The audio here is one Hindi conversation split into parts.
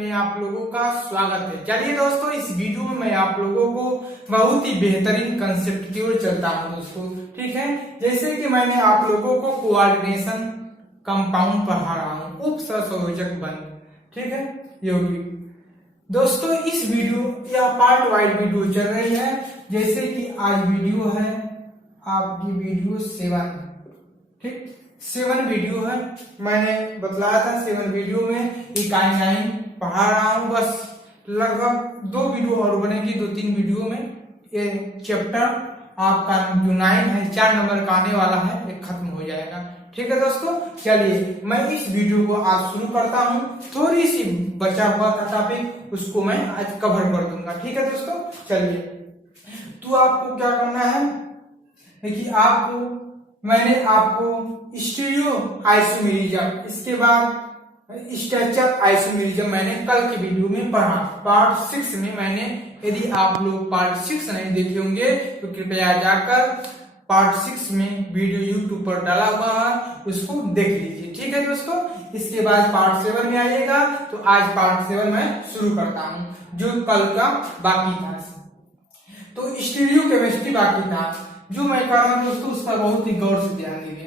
में आप लोगों का स्वागत है। चलिए दोस्तों, इस वीडियो में मैं आप लोगों को बहुत ही बेहतरीन कंसेप्ट की ओर चलता हूं दोस्तों। ठीक है, जैसे कि मैंने आप लोगों को कोऑर्डिनेशन कंपाउंड पढ़ा रहा हूं, उप सहसंयोजक बंध। ठीक है यौगिक। दोस्तों इस वीडियो या पार्ट वाइज वीडियो चल रही है। जैसे कि आज वीडियो है आपकी वीडियो 7। ठीक, 7 वीडियो है। मैंने बतलाया था 7 वीडियो में इकाई 9 पढ़ा रहा हूं। बस लगभग 2 वीडियो और बनेगी, 2-3 वीडियो में ये चैप्टर आपका जो 9 है 4 नंबर का आने वाला है, ये खत्म हो जाएगा। ठीक है दोस्तों, चलिए मैं इस वीडियो को आज शुरू करता हूं। थोड़ी सी बचा हुआ था टॉपिक, उसको मैं आज कवर कर दूंगा। ठीक है दोस्तों, चलिए। तो आपको क्या करना है कि मैंने आपको स्टीरियो आइसोमेरिज्म, इसके बाद स्ट्रक्चर आइसोमेरिज्म मैंने कल के वीडियो में पढ़ा। पार्ट 6 में मैंने, यदि आप लोग पार्ट 6 नहीं देखे होंगे तो कृपया जाकर पार्ट 6 में वीडियो यूट्यूब पर डाला हुआ है, उसको देख लीजिए। ठीक है दोस्तों, इसके बाद पार्ट 7 में आइएगा। तो आज पार्ट 7 में शुरू करता हूं, जो कल का बाकी था। तो स्टीरियो केमिस्ट्री बाकी था, जो मैं कर रहा हूं दोस्तों, उसका बहुत ही गौर से ध्यान दीजिए।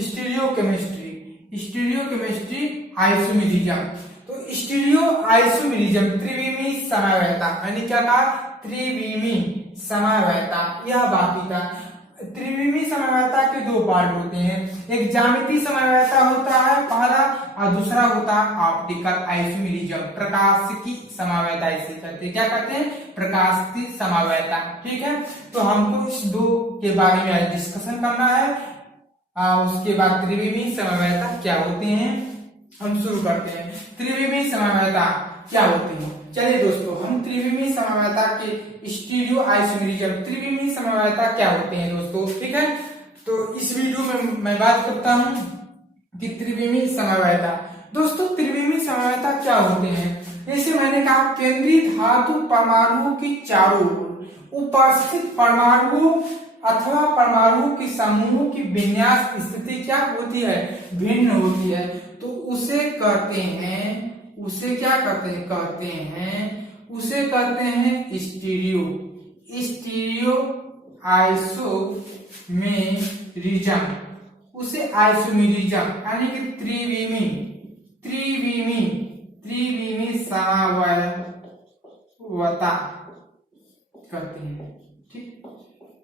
Stereo chemistry isomerism. तो स्टीरियो आइसोमेरिज्म त्रिविमी समवायता, मैंने क्या कहा, त्रिविमी समवायता, यह बाकी था। त्रिविमी समवायता के 2 पार्ट होते हैं, एक ज्यामितीय समवायता होता है पहला, और दूसरा होता है ऑप्टिकल आइसोमेरिज्म, प्रकाशिकी समवायता इसे कहते हैं। क्या कहते हैं? प्रकाशिकी समवायता। ठीक है, तो हमको इस 2 के बारे में आज डिस्कशन करना है। उसके बाद त्रिविमी समवायता क्या होते हैं हम शुरू करते हैं। त्रिविमी समवायता क्या होती है? चलिए दोस्तों, हम त्रिविमी समवायता के स्टीरियो आइसोमेरिज्म, त्रिविमी समवायता क्या होते हैं दोस्तों। ठीक है, तो इस वीडियो में मैं बात करता हूं कि त्रिविमी समवायता। दोस्तों त्रिविमी समवायता क्या होते हैं? जैसे मैंने कहा, केंद्रीय धातु परमाणुओं की चारों ओर उपस्थित परमाणुओं अथवा परमाणुओं के समूहों की विन्यास स्थिति क्या होती है? भिन्न होती है। तो उसे कहते हैं, उसे क्या कहते हैं? उसे कहते हैं स्टीरियो आइसोमेरिज्म। उसे आइसोमेरिज्म यानी कि त्रिविमी समवायता कहते हैं। ठीक,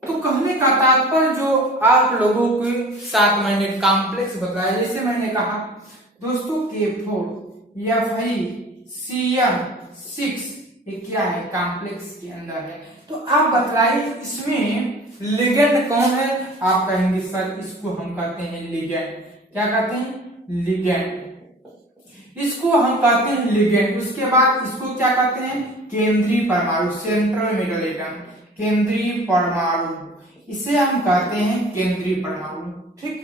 तो कहने का तात्पर्य जो आप लोगों के साथ मैंने कॉम्प्लेक्स बताया, जैसे मैंने कहा दोस्तों K4 Fe6 ये क्या है? कॉम्प्लेक्स के अंदर है। तो आप बतलाइए इसमें लिगेंड कौन है? आप कहेंगे सर इसको हम कहते हैं लिगेंड। क्या कहते हैं? लिगेंड। इसको हम कहते हैं लिगेंड। उसके बाद इसको क्या कहते हैं? केंद्रीय परमाणु, सेंट्रल मेटल एटम, केंद्रीय परमाणु, इसे हम कहते हैं केंद्रीय परमाणु। ठीक,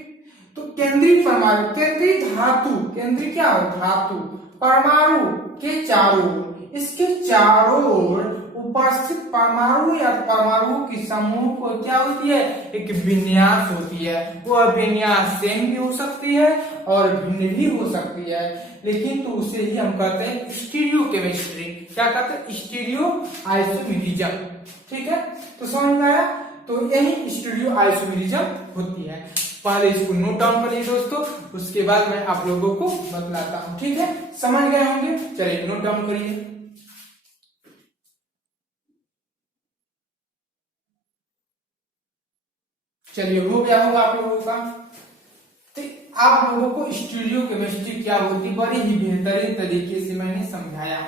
तो केंद्रीय परमाणु, केंद्रीय धातु, केंद्रीय क्या हो? धातु, परमाणु के चारों ओर, इसके चारों ओर उपस्थित परमाणु या परमाणु की समूह को क्या होती है? एक विन्यास होती है। वह विन्यास सेम भी हो सकती है और भिन्न भी हो सकती है, लेकिन तो उसे ही हम कहते हैं स्टीरियो केमिस्ट्री। क्या कहते हैं? Stereo isomerism. ठीक है, तो समझ में आया? तो यही स्टीरियो आइसोमेरिज्म होती है। पहले इसको नोट डाउन करिए दोस्तों, उसके बाद मैं आप लोगों को बतलाता हूं। ठीक है, समझ गए होंगे? चलिए नोट डाउन करिए। चलिए, हो गया होगा आप लोगों का। तो आप लोगों को स्टीरियो केमिस्ट्री क्या होती, बड़ी ही बेहतरीन तरीके से मैंने समझाया।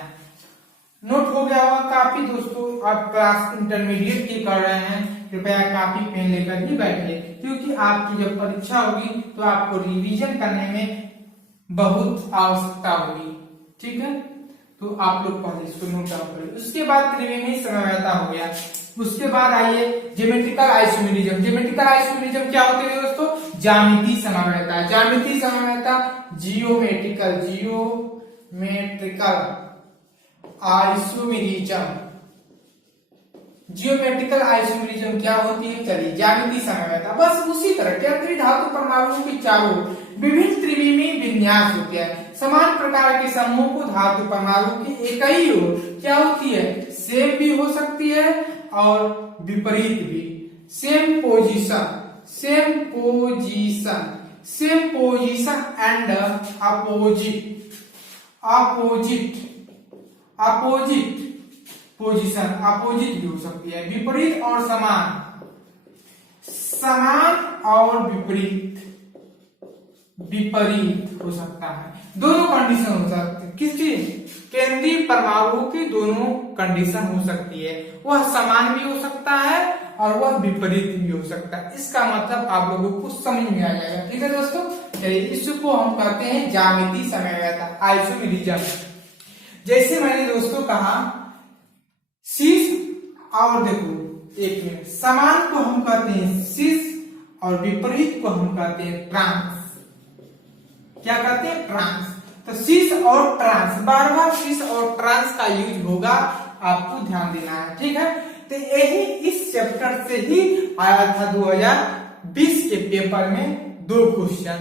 नोट हो गया होगा काफी दोस्तों। आप क्लास इंटरमीडिएट की कर रहे हैं, कृपया कॉपी पेन लेकर ही बैठिए, क्योंकि आपकी जब परीक्षा होगी तो आपको रिवीजन करने में बहुत आवश्यकता होगी। ठीक है, तो आप लोग पहले इसको नोट डाउन करिए। उसके बाद त्रिविमी समवायता हो गया। उसके बाद आइए ज्योमेट्रिकल आइसोमेरिज्म। ज्योमेट्रिकल आइसोमेरिज्म क्या होती है दोस्तों? ज्यामितीय समवायता। ज्यामितीय समवायता जियोमेट्रिकल आइसोमेरिज्म। जियोमेट्रिकल आइसोमेरिज्म क्या होती है? चलिए, ज्यामितीय समवायता बस उसी तरह केंद्रीय धातु परमाणुओं के चारों विभिन्न त्रिविमी विन्यास होती है। समान प्रकार के समूहों को धातु परमाणु की एक ही ओर क्या होती है, सेम भी हो सकती है और विपरीत भी। Same position and opposite position, opposite भी हो सकती है। विपरीत और समान और विपरीत हो सकता है। दोनों कंडीशन हो सकती है। किसकी, केंद्रीय परमाणु की दोनों कंडीशन हो सकती है। वह समान भी हो सकता है और वह विपरीत भी हो सकता है। इसका मतलब आप लोगों को समझ में आ जाएगा। ठीक है दोस्तों, चलिए इसको हम कहते हैं ज्यामितीय समन्वयता, आइसोमेरिज्म। जैसे मैंने दोस्तों कहा शीश और देखो एक मिनट, समान को हम कहते हैं शीश और विपरीत को हम कहते हैं ट्रांस। क्या कहते हैं, ट्रांस। तो शीश और ट्रांस, बार बार शीश और ट्रांस का यूज होगा, आपको ध्यान देना है। ठीक है, तो यही इस चैप्टर से ही आया था 2020 के पेपर में 2 क्वेश्चन।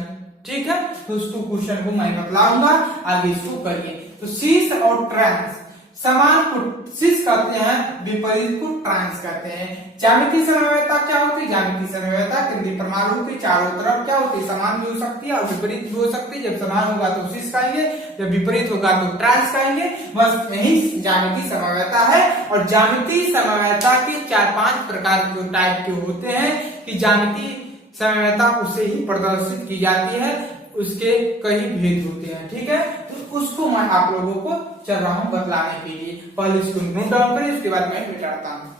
ठीक है, तो उसको क्वेश्चन को मैं बतलाऊंगा, आगे इसको करिए। तो शीश और ट्रांस, समान को शीश कहते हैं, विपरीत को ट्रांस कहते हैं। ज्यामितीय समन्वयता क्या होती है, ज्यामितीय समन्वयता केंद्रीय परमाणु के चारों तरफ क्या होती है, समान भी हो सकती है और विपरीत भी हो सकती है। जब समान होगा तो शीश कहेंगे, जब विपरीत होगा तो ट्रांस कहेंगे। बस यही ज्यामितीय समन्वयता है। और ज्यामितीय समन्वयता के 4-5 प्रकार के टाइप के होते हैं कि ज्यामितीय समन्वयता उसे ही प्रदर्शित की जाती है, उसके कई भेद होते हैं। ठीक है, तो उसको मैं आप लोगों को चल रहा हूं बतलाने के लिए। पहले इसको नोट डाउन करिए, उसके बाद मैं बिठाता हूं।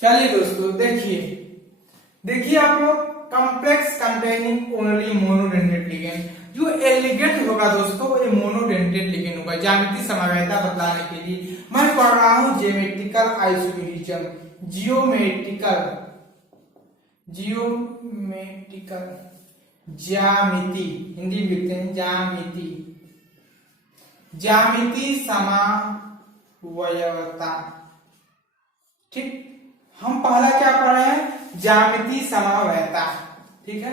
चलिए दोस्तों, देखिए आप लोग, complex containing only monodentate ligand. जो एलिगेंट होगा दोस्तों, ये मोनोडेंटेड लिगेंड होगा। ज्यामितीय समन्वयता बतलाने के लिए मैं पढ़ रहा हूं ज्योमेट्रिकल आइसोमेरिज्म, जियोमेट्रिकल ज्यामिति, हिंदी में लिखते हैं ज्यामिति समन्वयता। ठीक, हम पहला क्या पढ़ रहे हैं, ज्यामितीय समन्वयता। ठीक है,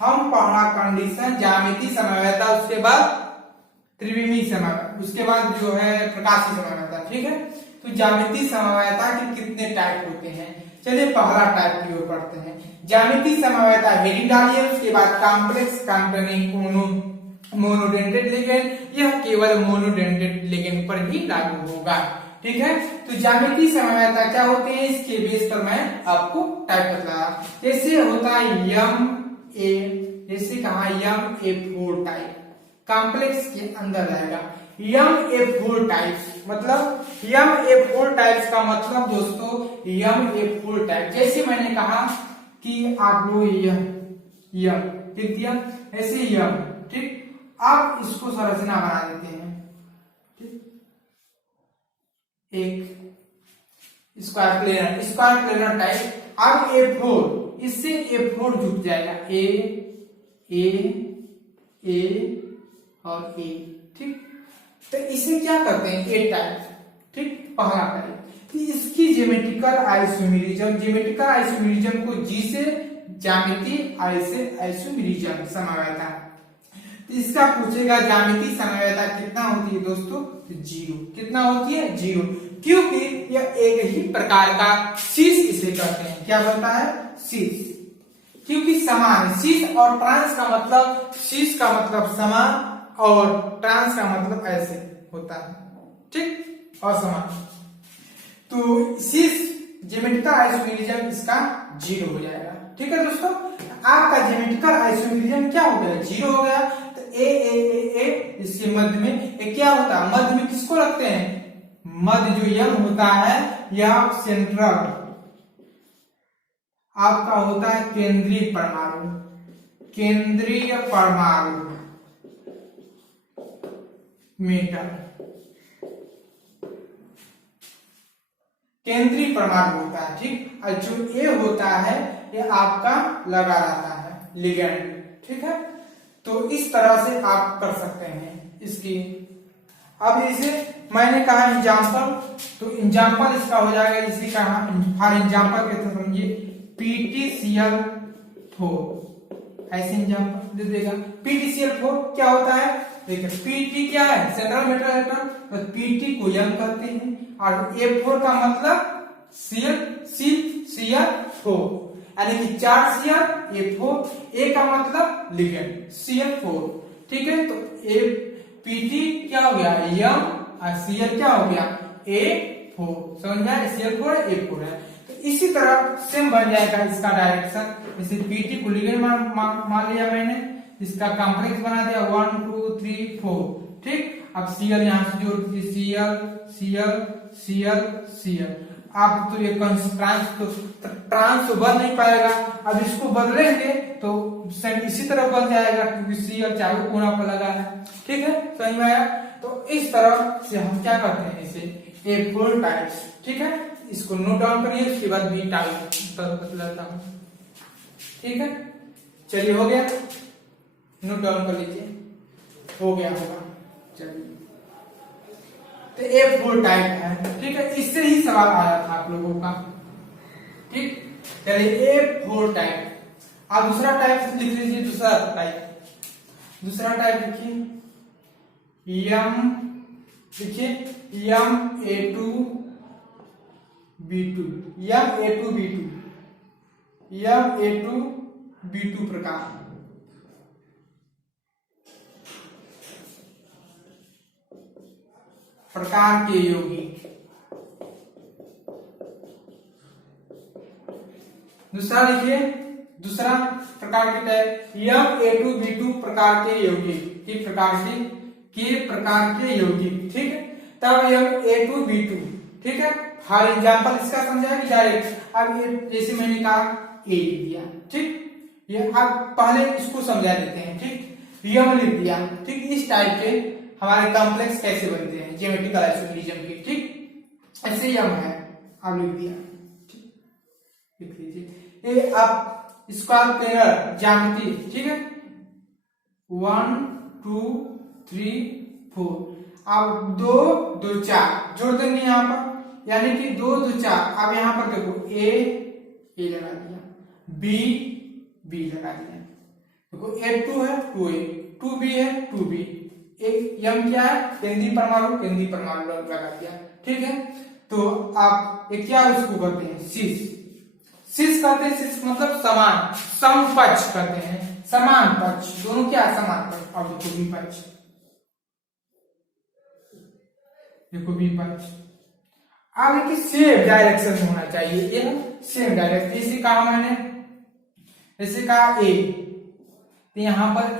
हम पढ़ा कंडीशन ज्यामितीय समन्वयता, उसके बाद त्रिविमीय समन्वय, उसके बाद जो है प्रकाशीय समन्वयता। ठीक है, तो ज्यामितीय समन्वयता के कितने टाइप होते हैं, चलिए पहला टाइप की ओर पढ़ते हैं। ज्यामितीय समन्वयता हेडिंग डालिए, उसके बाद कॉम्प्लेक्स कंटेनिंग मोनोडेंटेड लिगेंड, यह केवल मोनोडेंटेड लिगेंड पर ही लागू होगा। ठीक है, तो ज्यामितीय समन्वयता क्या होते हैं, इसके बेस पर मैं आपको टाइप बतला। जैसे होता है जैसे कहा MA4 टाइप, कॉम्प्लेक्स के अंदर आएगा। MA4 टाइप्स मतलब MA4 टाइप्स का मतलब दोस्तों, MA4 टाइप जैसे मैंने कहा कि आप लोग यम लिख दिया, ऐसे यम। ठीक, आप इसको संरचना बना देते हैं। ठीक, एक स्क्वायर प्लेनर टाइप। अब A4, इससे A4 जुट जाएगा, A और A। ठीक, तो इसे क्या करते हैं, A टाइप। ठीक, पहला टाइप। तो इसकी ज्योमेट्रिकल आइसोमेरिज्म को जी से ज्यामितीय, आई से आइसोमेरिज्म समन्वयता। तो इसका पूछेगा ज्यामितीय समन्वयता कितना होती है दोस्तों, 0। कितना होती है, 0, क्योंकि यह एक ही प्रकार का शीश इसे कहते हैं। क्या बनता है, शीश, क्योंकि समान। शीश और ट्रांस का मतलब, शीश का मतलब समान और ट्रांस का मतलब ऐसे होता है। ठीक, और समान। तो शीश ज्योमेट्रिकल आइसोमेरिज्म इसका 0 हो जाएगा। ठीक है दोस्तों, आपका ज्योमेट्रिकल आइसोमेरिज्म क्या हो गया, 0 हो गया। तो ए इसके मध्य में क्या होता है, मध्य में किसको रखते हैं, मध्य जो यम होता है, यह सेंट्रल आपका होता है केंद्रीय परमाणु मेटल, केंद्रीय परमाणु होता है। ठीक, और जो ए होता है ये आपका लगा रहता है लिगेंड। ठीक है, तो इस तरह से आप कर सकते हैं इसकी। अब इसे मैंने कहा एग्जाम्पल, तो एग्जाम्पल इसका हो जाएगा, इसी का फॉर एग्जाम्पल कहते समझिए PTCl4। ऐसे एग्जांपल दे देगा। PtCl4 क्या होता है, देखिए Pt क्या है, सेंट्रल मेटल एटम, तो Pt को यंग कहते हैं, और A4 का मतलब Cl4, यानी कि 4 Cl A4, A का मतलब लिगेंड Cl4, ठीक है। तो Pt क्या हो गया यंग, और Cl क्या हो गया A4, समझ में आया, Cl4 A4 है। तो इसी तरह सेम बन जाएगा इसका डायरेक्शन, जैसे Pt को लिगेंड मान लिया मैंने, इसका कॉम्प्लेक्स बना दिया 1 2 3 4, ठीक। अब Cl यहां से जोड़ दीजिए, Cl, आप तो ये ट्रांस तो बन नहीं पाएगा, अब इसको बदलेंगे तो इसी तरह बन जाएगा, क्योंकि Cl चारों कोना पर लगा है, ठीक है, समझ में आया। तो इस तरह से हम क्या करते हैं, इसे A4 टाइप्स, ठीक है। इसको नोट डाउन करिए, उसके बाद B टाइप बतलाता हूं, ठीक है। चलिए हो गया, नोट डाउन कर लीजिए, हो गया होगा। चलिए, तो A4 टाइप है, ठीक है, इससे ही सवाल आया था आप लोगों का, ठीक। चलिए A4 टाइप। अब दूसरा टाइप लिख लीजिए, दूसरा टाइप लिखिए M A2B2 प्रकार के यौगिक। दूसरा लिखिए, दूसरा प्रकार के टाइप A2B2 प्रकार के यौगिक, के प्रकार के यौगिक, ठीक है। तब A2B2, ठीक है। फॉर एग्जांपल इसका समझाया कि डायरेक्ट, अब ये जैसे मैंने कहा A लिख दिया, ठीक। ये अब पहले इसको समझा देते हैं, ठीक। यम लिख दिया, ठीक। इस टाइप के हमारे कॉम्प्लेक्स कैसे बनते हैं ज्योमेट्रिकल आइसोमेरिज्म के, ठीक। ऐसे यम है, अब लिख दिया, ठीक, लिख लीजिए। ये अब स्क्वायर पेयर ज्यामिति, ठीक है, 1 2 3 4, अब 2 2 4 जोड़ देंगे यहाँ पर, यानी कि 2 2 4। अब यहाँ पर देखो ए लगा दिया, बी लगा दिया, देखो A2 है 2A, 2B है 2B, एक यम क्या है केंद्रीय परमाणु लगा दिया, ठीक है। तो आप एक क्या इसको कहते हैं सिस कहते हैं, सिस मतलब समान, समपक्ष कहते हैं, समान पक्ष, दोनों क्या समान पक्ष। और देखो विपक्ष, देखो विपक्ष, अब देखिए सेम डायरेक्शन में होना चाहिए, ये सेम डायरेक्शन। इसे कहा मैंने, ऐसे कहा A, तो यहां पर A,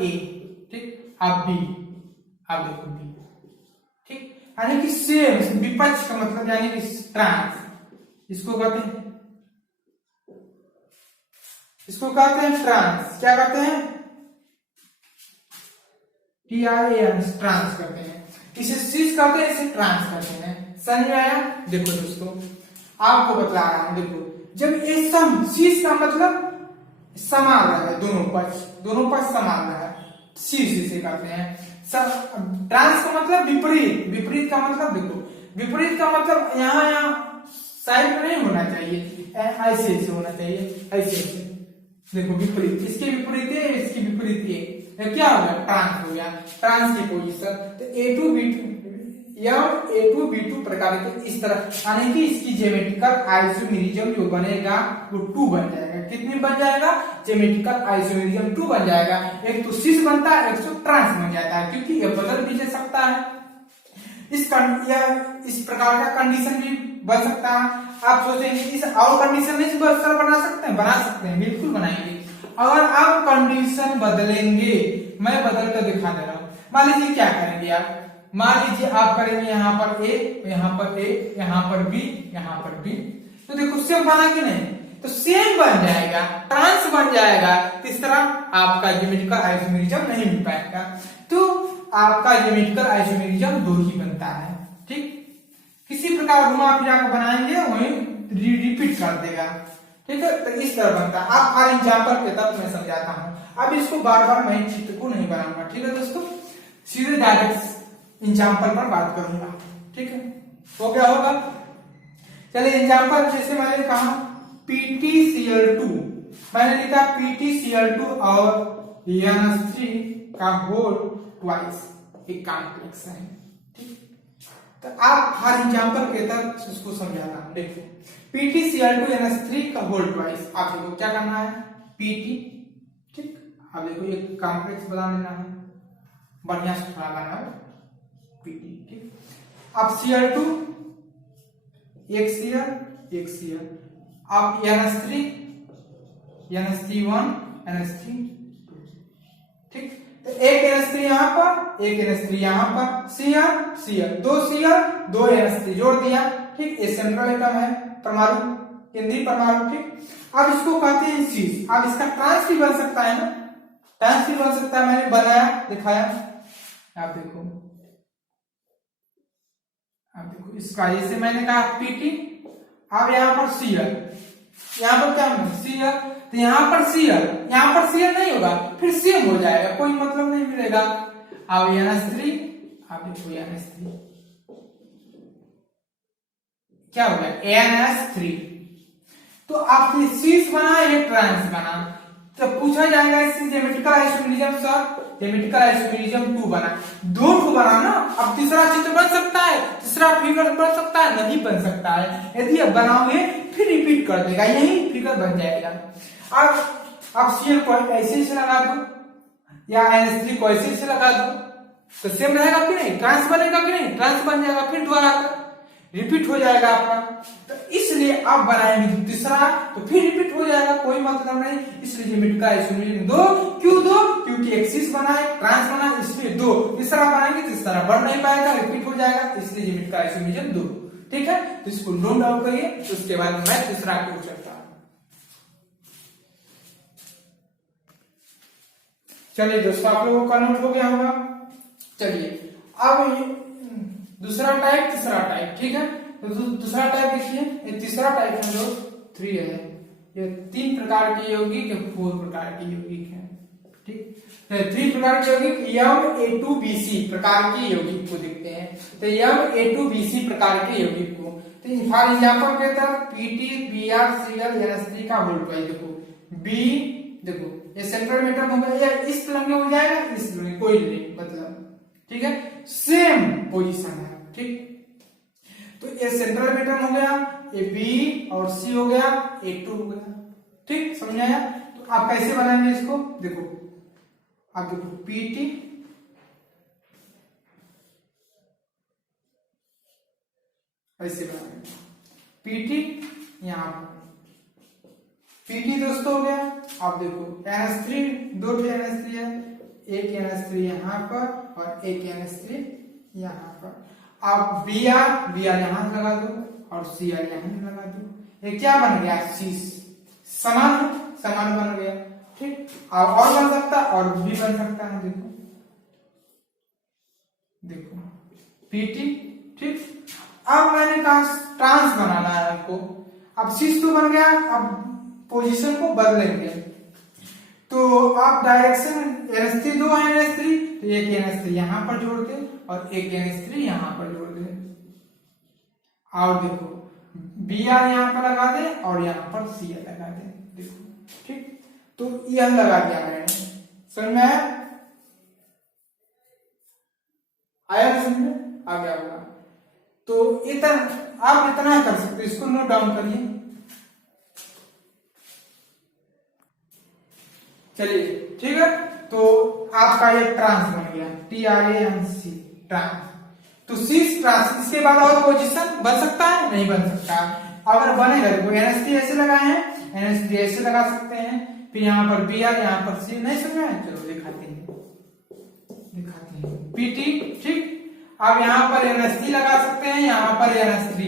ठीक। अब B, अब देखो B, ठीक, यानी कि सेम। विपक्ष का मतलब यानी कि ट्रांस, इसको कहते हैं ट्रांस, क्या कहते हैं TRANS, ट्रांस कहते हैं। इसे सिस कहते हैं, इसे ट्रांस कहते हैं, समझ में आया। देखो दोस्तों, आपको बतला रहा हूं, देखो जब ये सम, सिस का मतलब समान रहा, दोनों पक्ष समान रहा, सिस इसे कहते हैं। ट्रांस का मतलब विपरीत का मतलब, देखो विपरीत का मतलब यहाँ साइड में नहीं होना चाहिए, ऐसे होना चाहिए, ऐसे। देखो विपरीत, इसके विपरीत है, इसके विपरीत है, क्या हो गया ट्रांस हो गया, ट्रांस की पोजीशन। तो A2B2 प्रकार के इस तरह, यानी कि इसकी ज्योमेट्रिकल आइसोमेरिज्म जो बनेगा वो 2 बन जाएगा। कितनी बन जाएगा, ज्योमेट्रिकल आइसोमेरिज्म 2 बन जाएगा। एक तो सिस बनता है, एक तो ट्रांस बन जाता है, क्योंकि ये बदल भी जा सकता है। इस प्रकार का कंडीशन भी बन सकता है। आप सोचेंगे इस और कंडीशन नहीं बना सकते हैं, बिल्कुल बनाएंगे। अगर आप कंडीशन बदलेंगे, मैं बदल कर दिखा दे रहा हूं। मान लीजिए क्या करेंगे आप, मान लीजिए आप करेंगे यहाँ पर A, यहाँ पर A, यहाँ पर B, यहाँ पर B, तो देखो सेम बना कि नहीं, तो सेम बन जाएगा, ट्रांस बन जाएगा। इस तरह आपका ज्योमेट्रिकल आइसोमेरिज्म नहीं मिल पाएगा, तो आपका ज्योमेट्रिकल आइसोमेरिज्म 2 ही बनता है, ठीक। किसी प्रकार घुमा फिरा कर बनाएंगे, वही रिपीट कर देगा, ठीक है। तो इस तरह बनता है। आप फॉर एग्जांपल के तब मैं समझाता हूं, अब इसको बार बार मैं चित्र को नहीं बनाऊंगा, ठीक है दोस्तों, सीधे डायरेक्ट एग्जांपल पर बात करूंगा, ठीक है, हो गया होगा। चलिए एग्जांपल, जैसे मैंने कहा PtCl2, मैंने लिखा PtCl2 और NH3 का होल ट्वाइस एक कॉम्प्लेक्स है। ठीक, तो आप हर एग्जांपल के तहत उसको समझाना। देखो PtCl2 NH3 का होल ट्वाइस, आप देखो क्या करना है, Pt, ठीक, आप देखो एक कॉम्प्लेक्स बना लेना है, बढ़िया से थोड़ा बनाओ Pt, ठीक। अब Cl2 एक Cl, अब NH3 NH3 1 NH3 2, ठीक। तो एक NH3 यहाँ पर, एक NH3 यहाँ पर, Cl दो Cl दो NH3 जोड़ दिया, ठीक। ये सेंट्रल एटम है, परमाणु, केंद्रीय परमाणु, ठीक। अब इसको कहते हैं शीश। अब इसका ट्रांस भी बन सकता है ना, ट्रांस भी बन सकता है, मैंने बनाया दिखाया, आप देखो इसका, जैसे मैंने कहा Pt, अब यहाँ पर Cl, यहाँ पर क्या है Cl, तो यहाँ पर Cl नहीं होगा, फिर सेम हो जाएगा, कोई मतलब नहीं मिलेगा। अब NH3, अब देखो NH3 क्या हो गया NH3, तो आपने शीश बना, ये ट्रांस बना, तो पूछा जाएगा इससे geometrical isomerism sir, geometrical isomerism 2 बना, दो ठो बना ना, अब तीसरा चित्र बन सकता है, तीसरा फिगर बन सकता है, नहीं बन सकता है। यदि आप बनाओगे फिर रिपीट कर देगा, यही फिगर बन जाएगा। अब Cl को ऐसे से लगा दो या NH3 को ऐसे से लगा दो, तो सेम रहेगा कि नहीं, ट्रांस बनेगा कि नहीं, ट्रांस बन जाएगा, फिर दोबारा रिपीट हो जाएगा आपका। तो इसलिए आप बनाएंगे तीसरा तो फिर रिपीट हो जाएगा, कोई मतलब नहीं, इसलिए ज्योमेट्रिकल आइसोमेरिज्म 2, क्यों 2, क्योंकि एक शीश बना है, ट्रांस बना है, इसलिए 2, तीसरा बनाएंगे तीसरा बढ़ नहीं पाएगा, रिपीट हो जाएगा, इसलिए ज्योमेट्रिकल आइसोमेरिज्म 2, ठीक है। तो इसको नोट डाउन करिए, उसके बाद मैं तीसरा क्यों चलता हूं। चलिए दोस्तों, आप लोगों का नोट हो गया होगा। चलिए अब दूसरा टाइप, तीसरा टाइप, ठीक है। तो दूसरा टाइप देखिए, ये तीसरा टाइप है जो 3 है, ये 3 प्रकार के यौगिक, 4 प्रकार के यौगिक है, ठीक। 3 प्रकार के यौगिक Ma2Bc प्रकार के यौगिक को देखते हैं। तो Ma2Bc प्रकार के यौगिक को, तो फॉर एग्जांपल के तहत Pt Br Cl NH3 का होल ट्वाइस, देखो B, देखो ये सेंट्रल एटम होगा, या इस तरह हो जाएगा, इस तरह कोई नहीं मतलब, ठीक है, सेम पोजीशन है, ठीक। तो ये सेंट्रल एटम हो गया, ये B और C हो गया, A2 हो गया, ठीक, समझ आया। तो आप कैसे बनाएंगे इसको, देखो आप देखो Pt ऐसे बनाएंगे, Pt यहां पर Pt दोस्तों हो गया। आप देखो NH3, 2 NH3 है, एक NH3 यहाँ पर और एक NH3 यहाँ पर। आप Br यहाँ लगा दो और Cl यहाँ लगा दो, ये क्या बन गया, शीश, समान बन गया, ठीक। और बन सकता है और भी बन सकता है, देखो Pt, ठीक। अब मैंने कहा ट्रांस बनाना है आपको, अब शीश तो बन गया, अब पोजीशन को बदलेंगे, तो आप डायरेक्शन NH3 2 NH3, तो एक NH3 यहाँ पर जोड़ दे और एक NH3 यहाँ पर जोड़ दे, और देखो Br यहाँ पर लगा दे और यहाँ पर Cl लगा दे, देखो, ठीक। तो यह लगा दिया मैंने, समझ में आया समझ में आ गया होगा। तो इतना आप इतना कर सकते, इसको नोट डाउन करिए। चलिए ठीक है, तो आपका ये ट्रांस बन गया, TRANS, ट्रांस। तो शीश ट्रांस, इसके बाद और पोजीशन बन सकता है, नहीं बन सकता। अगर बनेगा तो NH3 ऐसे लगाए हैं, NH3 ऐसे लगा सकते हैं, फिर यहाँ पर Br यहाँ पर C, नहीं समझ में, चलो दिखाते हैं Pt, ठीक। अब यहाँ पर NH3 लगा सकते हैं, यहाँ पर NH3,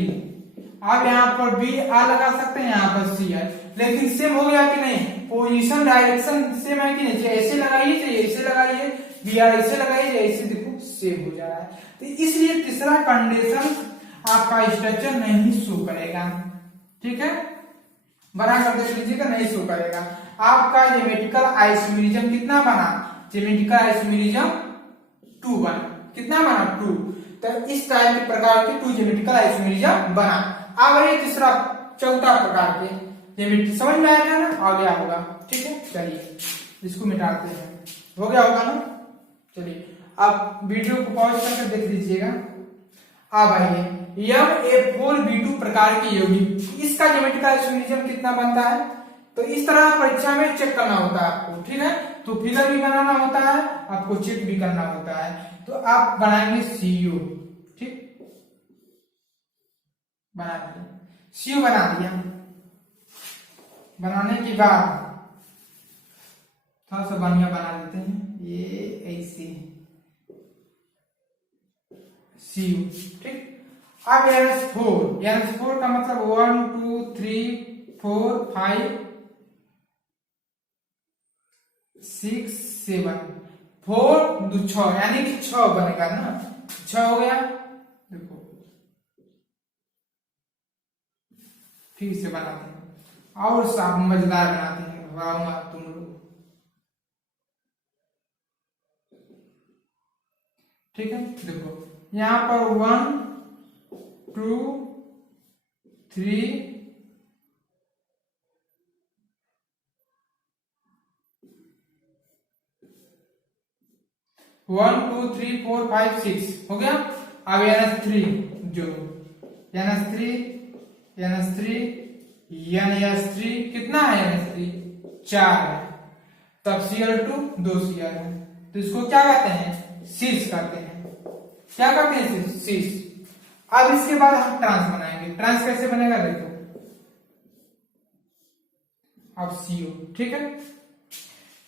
अब यहाँ पर Br लगा सकते हैं, यहाँ पर Cl, लेकिन सेम हो गया कि नहीं, पोजीशन डायरेक्शन सेम है कि नहीं, ऐसे लगाइए चाहे ऐसे लगाइए, Br ऐसे लगाइए चाहे ऐसे, देखो सेम हो जा रहा है। तो इसलिए तीसरा कंडीशन आपका स्ट्रक्चर नहीं शो करेगा, ठीक है, बना कर देख लीजिएगा, नहीं शो करेगा। आपका ज्योमेट्रिकल आइसोमेरिज्म कितना बना, ज्योमेट्रिकल आइसोमेरिज्म 2 बना, कितना बना 2। तो इस टाइप के प्रकार के 2 ज्योमेट्रिकल आइसोमेरिज्म बना। अब ये तीसरा चौथा प्रकार के, ये समझ में आएगा ना, आ गया होगा। ठीक है, चलिए इसको मिटाते हैं, हो गया होगा ना। चलिए आप वीडियो को पॉज करके देख लीजिएगा। अब आइए MA4B2 प्रकार की यौगिक, इसका ज्योमेट्रिकल आइसोमेरिज्म कितना बनता है, तो इस तरह परीक्षा में चेक करना होता है आपको। ठीक है, तो फिगर भी बनाना होता है, आपको चेक भी करना होता है। तो आप बनाएंगे CO। ठीक, बना दिया, CO बना दिया। बनाने के बाद थोड़ा सा बढ़िया बना देते हैं, ये ऐसे CO। ठीक, अब NH4 का मतलब 1 2 3 4 5 6 7 4 2 6 यानी कि 6 बनेगा ना, 6 हो गया। देखो फिर से बनाते हैं और साफ मजेदार बनाते हैं, वाह तुम लोग। ठीक है, देखो यहाँ पर 1 2 3 1 2 3 4 5 6 हो गया। अब NH3 जो NH3 कितना है, NH3 4 है, तब Cl2 2 Cl है, तो इसको क्या कहते हैं, शीर्ष कहते हैं। क्या कहते हैं, शीर्ष। अब इसके बाद हम ट्रांस बनाएंगे। ट्रांस कैसे बनेगा, देखो अब CO। ठीक है,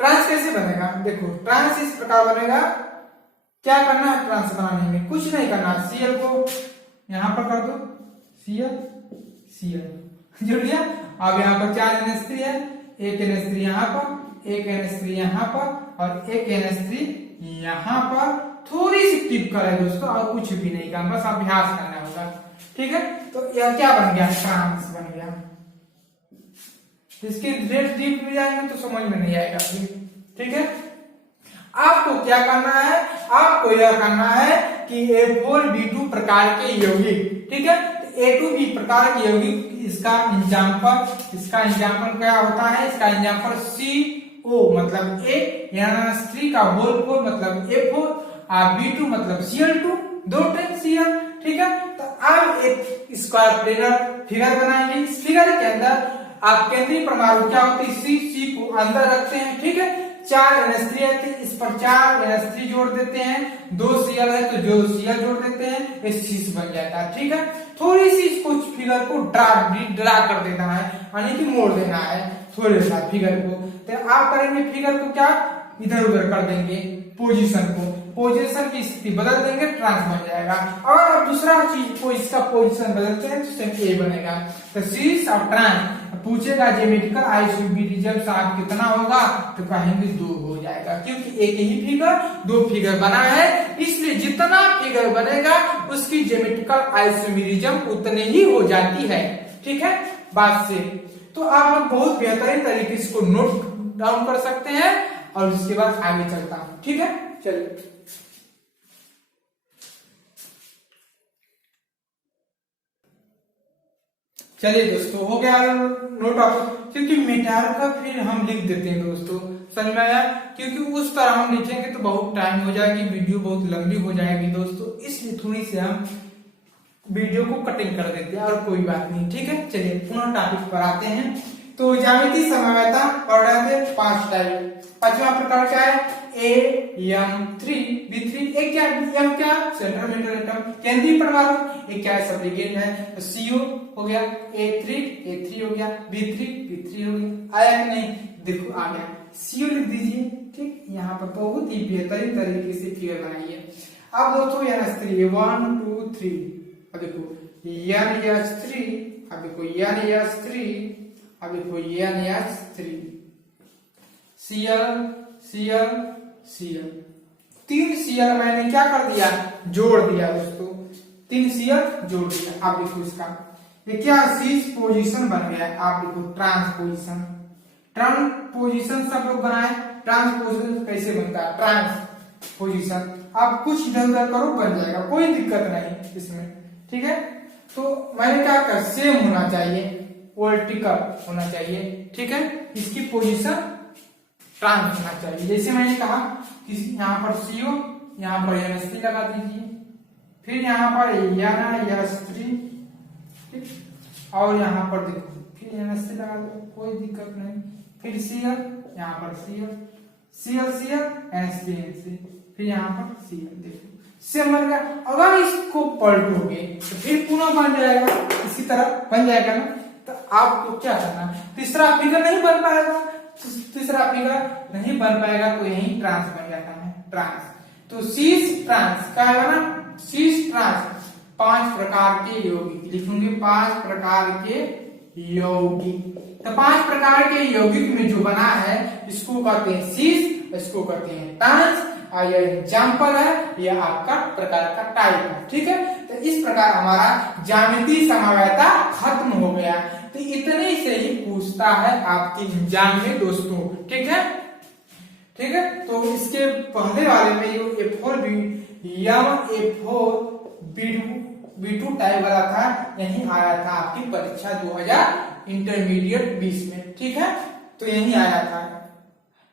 ट्रांस कैसे बनेगा, देखो ट्रांस इस प्रकार बनेगा। क्या करना है ट्रांस बनाने में, कुछ नहीं करना, Cl को यहां पर कर दो, Cl जुड़ गया। अब यहाँ पर 4 NH3 है, एक NH3 यहाँ पर, एक NH3 यहाँ पर और एक NH3 यहाँ पर। थोड़ी सी टिप करें दोस्तों, और कुछ भी नहीं करना, बस अभ्यास करना होगा। ठीक है, तो यह क्या बन गया, ट्रांस बन गया। इसके रेट डीप में जाएंगे तो समझ में नहीं आएगा। ठीक है, आपको क्या करना है, आपको यह करना है कि A4B2 प्रकार के यौगिक, ठीक है, A2B प्रकार के यौगिक, इसका एग्जाम्पल क्या होता है, इसका एग्जाम्पल CO मतलब A, NH3 का होल 4 मतलब A4 और B2 मतलब Cl2 2 Cl। ठीक है, तो अब एक स्क्वायर प्लेनर फिगर बनाएंगे। इस फिगर के अंदर आप केंद्रीय परमाणु क्या होती है, C को अंदर रखते हैं। ठीक है, 4 NH3 है, इस पर 4 NH3 जोड़ देते हैं, 2 Cl है तो 2 Cl जोड़ देते हैं, एक शीश बन जाता है। ठीक है, थोड़ी सी इसको फिगर को ड्रा कर देना है, यानी कि मोड़ देना है थोड़े सा फिगर को। तो आप करेंगे फिगर को क्या, इधर उधर कर देंगे, पोजीशन की स्थिति बदल देंगे, ट्रांस बन जाएगा। अगर आप दूसरा चीज को इसका पोजीशन बदलते हैं तो सिर्फ A बनेगा। तो शीर्ष और ट्रांस पूछेगा ज्योमेट्रिकल आइसोमेरिज्म साहब कितना होगा, तो कहेंगे 2 हो जाएगा, क्योंकि एक ही फिगर 2 फिगर बना है, इसलिए जितना फिगर बनेगा उसकी ज्योमेट्रिकल आइसोमेरिज्म उतनी ही हो जाती है। ठीक है, बात से तो आप लोग बहुत बेहतरीन तरीके से इसको नोट डाउन कर सकते हैं और उसके बाद आगे चलता हूं। ठीक है, चलिए चलिए दोस्तों, हो गया नोट ऑफ, क्योंकि मिटार का फिर हम लिख देते हैं दोस्तों, समझ में आया, क्योंकि उस तरह हम लिखेंगे तो बहुत टाइम हो जाएगी, वीडियो बहुत लंबी हो जाएगी दोस्तों, इसलिए थोड़ी सी हम वीडियो को कटिंग कर देते हैं, और कोई बात नहीं। ठीक है, चलिए पुनः टॉपिक पर आते हैं। तो ज्यामितीय समवायता पढ़ रहे थे 5 टाइप। 5वां प्रकार क्या है, AM3B3। एक क्या, M क्या, सेंट्रल मेटल एटम, केंद्रीय परमाणु, एक क्या है, सब्लिगेंट है, तो CO हो गया, A3 हो गया, B3 हो गया। आया कि नहीं, देखो आ गया, CO लिख दीजिए। ठीक, यहाँ पर बहुत ही बेहतरीन तरीके से फिगर बनाइए। अब दोस्तों NH3 1 2 3, अब देखो NH3, अब देखो NH3, अब देखो NH3, Cl 3 Cl मैंने क्या कर दिया, जोड़ दिया दोस्तों, 3 Cl जोड़ दिया। आप देखो इसका ये क्या, शीर्ष पोजीशन बन गया। आप देखो ट्रांसपोजिशन, ट्रांसपोजिशन सब लोग बनाए, ट्रांसपोजिशन कैसे बनता है, ट्रांसपोजिशन आप कुछ इधर उधर करो बन जाएगा, कोई दिक्कत नहीं इसमें। ठीक है, तो मैंने क्या कर, सेम होना चाहिए, वर्टिकल होना चाहिए, ठीक है। इसकी पोजीशन ट्रांस होना चाहिए। जैसे मैंने कहा कि यहाँ पर CO, यहाँ पर NH3 लगा दीजिए, फिर यहाँ पर NH3, और यहाँ पर देखो फिर NH3 लगा दो, कोई दिक्कत नहीं। फिर Cl, यहाँ पर Cl NH3, फिर यहाँ पर Cl, देखो सेम बन गया। अगर इसको पलटोगे तो फिर पुनः बन जाएगा, इसी तरह बन जाएगा ना। तो आपको क्या करना, तीसरा फिगर नहीं बन पाएगा, तीसरा फिगर नहीं बन पाएगा तो यही ट्रांस बन जाता है, ट्रांस। तो सीस ट्रांस क्या है ना, सीस ट्रांस 5 प्रकार के यौगिक लिखूंगे, 5 प्रकार के यौगिक। तो 5 प्रकार के यौगिक में जो बना है इसको कहते हैं सीस, इसको कहते हैं ट्रांस, और यह एग्जाम्पल है, यह आपका प्रकार का टाइप है, ठीक है। तो इस प्रकार हमारा ज्यामितीय समवायता खत्म हो गया। तो इतने से ही पूछता है आपके एग्जाम में दोस्तों, ठीक है, ठीक है। तो इसके पहले वाले में जो F4 B2 टाइप वाला था, यही आया था आपकी परीक्षा 2000 इंटरमीडिएट 20 में, ठीक है। तो यही आया था,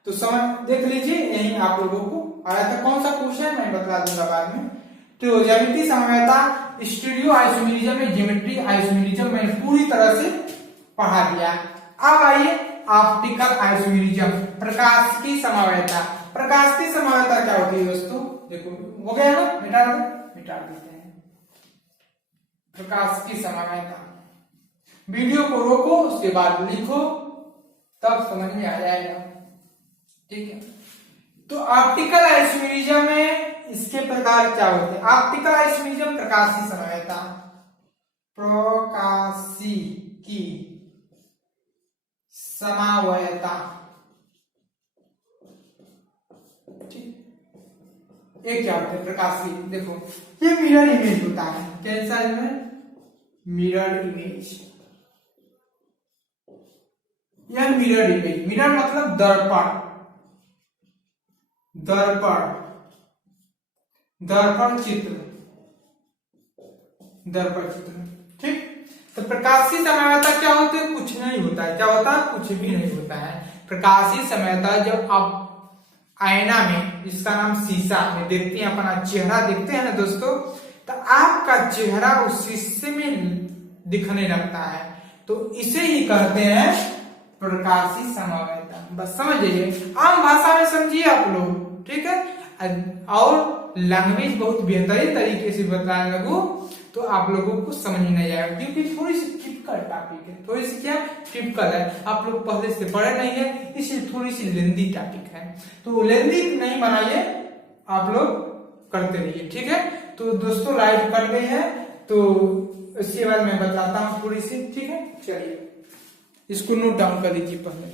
तो समझ देख लीजिए, यही आप लोगों को आया था। कौन सा क्वेश्चन मैं बता दूंगा बाद में। तो ज्यामितीय समवायता, स्टीरियो आइसोमेरिज्म में ज्योमेट्री आइसोमेरिज्म मैंने पूरी तरह से पढ़ा दिया। अब आइए ऑप्टिकल आइसोमेरिज्म, प्रकाश की समवायता। प्रकाश की समवायता क्या होती है दोस्तों, देखो हो गया ना, मिटा देते हैं। प्रकाश की समवायता, वीडियो को रोको, उसके बाद लिखो, तब समझ में आ जाएगा, ठीक है। तो ऑप्टिकल आइसोमेरिज्म में इसके प्रकार क्या होते हैं। ऑप्टिकल आइसोमेरिज्म प्रकाशी समवायता, प्रकाशी की समवायता, एक क्या होता है प्रकाशी, देखो ये मिरर इमेज होता है, कैसा इमेज, मिरर इमेज, यह मिरर इमेज, मिरर मतलब दर्पण, दर्पण चित्र, ठीक। तो प्रकाशीय समवायता क्या होती है, कुछ नहीं होता है, क्या होता है, कुछ भी नहीं होता है। प्रकाशीय समवायता जब आप आईना में, जिसका नाम शीशा में देखते हैं, अपना चेहरा देखते हैं ना दोस्तों, तो आपका चेहरा उस शीशे में दिखने लगता है, तो इसे ही कहते हैं प्रकाशीय समवायता। बस समझ लीजिए, आम भाषा में समझिए आप लोग, ठीक है। और लैंग्वेज बहुत बेहतरीन तरीके से बताने लगूं तो आप लोगों को समझ में नहीं आएगा, क्योंकि थोड़ी सी टिपिकल टॉपिक है, थोड़ी सी क्या टिपिकल है, आप लोग पहले से पढ़े नहीं है, इसलिए थोड़ी सी लेंदी टॉपिक है। तो लेंदी नहीं बनाइए, आप लोग करते रहिए, ठीक है। तो दोस्तों लाइट कट गई है, तो इसके बाद मैं बताता हूँ थोड़ी सी, ठीक है। चलिए इसको नोट डाउन कर लीजिए पहले।